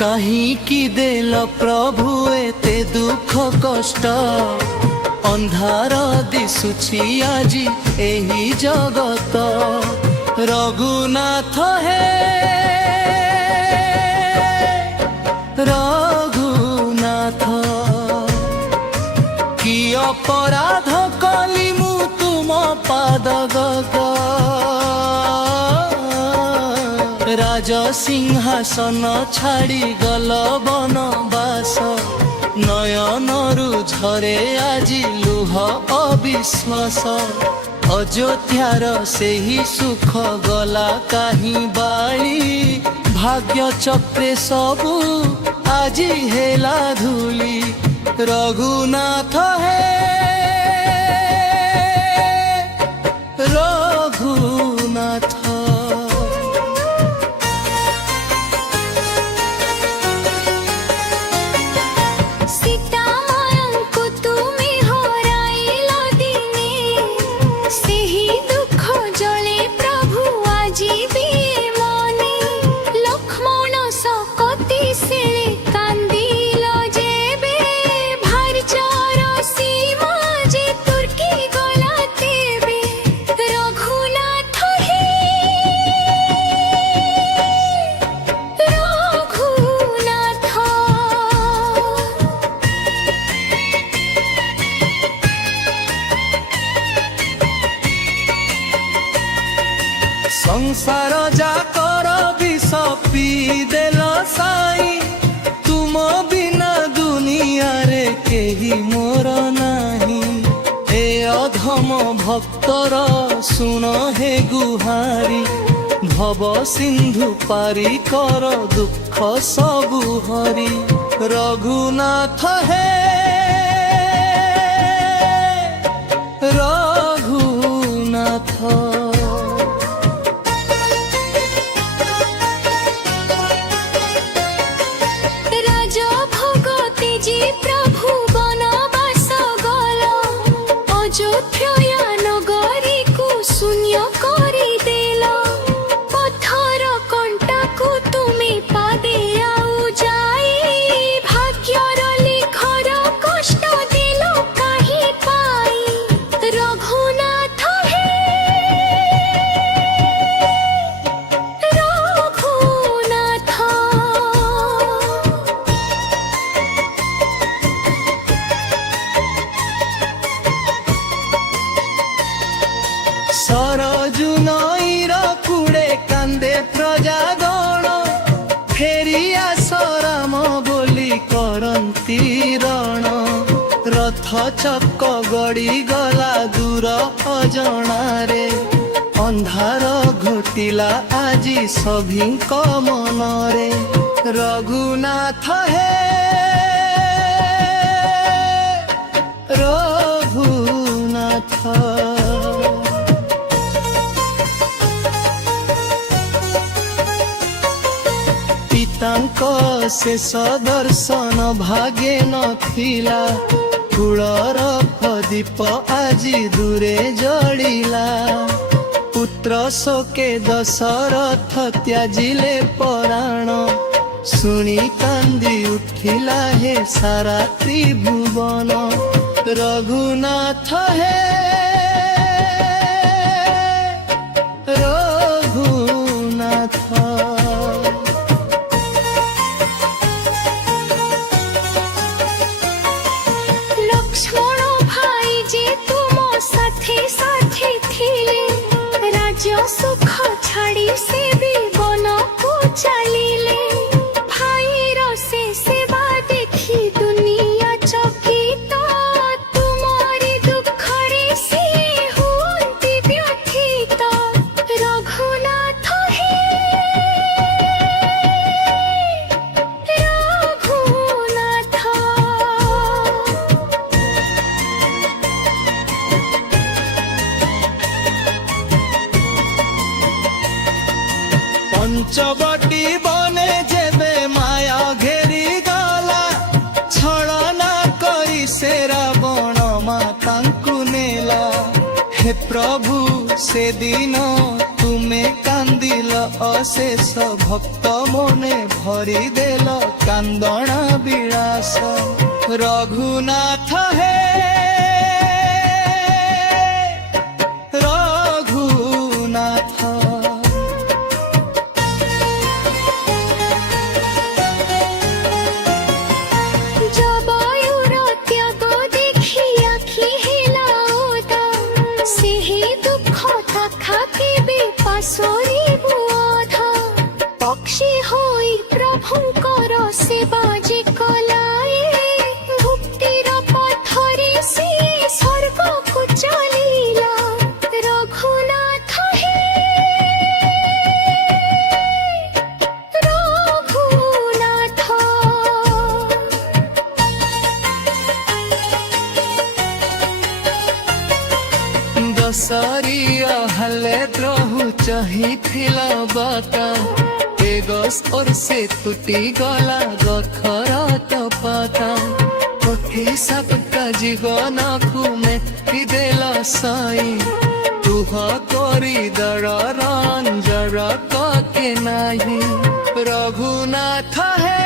काहींकी देल प्रभु एते दुख कष्ट अंधार दिसुछि आजी एही जगत रघुनाथ हे रघुनाथ कि अपराध कली मु तुम पाद गग राज सिंहासन छाड़ी गल बनवास नयनरु झरे आजी लुह अविश्वास अयोध्यार सेही सुख गला काहीं बाणी भाग्य चक्रे सबू आजी हेला धूली रघुनाथ हे रघुनाथ संसार जाकर विष पी देल साई तुम बिना दुनिया रे केही मोर नाही ए अधम भक्तर सुन हे गुहारी भव सिंधु पारी कर दुख सबु हरि रघुनाथ हे रघुनाथ प्रभु बनवास गल अयोध्या नगरी को शून्य करी देल पत्थर कंटा को तुमे पादे आउ जाई भाग्यर लिखर कष्ट दिल काहे पाई रघुनाथ हे रघुनाथ सरजु नईर कूड़े कांदे प्रजागण फेरी आस राम बोली करंती रण रथ चक गड़ी गला दूर अजणारे अंधार घोटिला आजी सभींक मनरे रघुनाथ हे रघुनाथ पितांक शेष दर्शन भागे नथिला कुलर प्रदीप आजी दूरे जड़िला पुत्र शोके दशरथ त्याजिले पराण सुनी कांदी उठिला हे सारा त्रिभुवन रघुनाथ हे रघुनाथ लक्ष्मण भाई जे तुम साथी साथी थिले राज्य सुख छाड़ी से भी वन को चलिले भाई से सेवा देखी दुनिया चकित तुम्हारी दुखरे से होती व्यथित रघुनाथ हे रघुनाथ पंचवटी बने जेबे माया घेरी गला छलना करी से रावण मातांकु नेला हे प्रभु से दिन तुमे कांदी दिल अशेष भक्त मने भरी देल कांदणा विलास रघुनाथ हे रघुनाथ जबायुर त्याग देखि आखि हेला ओदा सेहि दुख तथा केबे पासोरी बुआधा पक्षी होई प्रभुंकर सेवा जे कलाए मुक्तिर पथरे से स्वर्ग को चलीला रघुनाथ हे रघुनाथ दशरिया हले द्रहु चाहिथिला बाका एगस और से टूटी गला गखर पाता कथि सबका जीवन घुमे देला साई तुह करी दर रंजर के नाही रघुनाथ है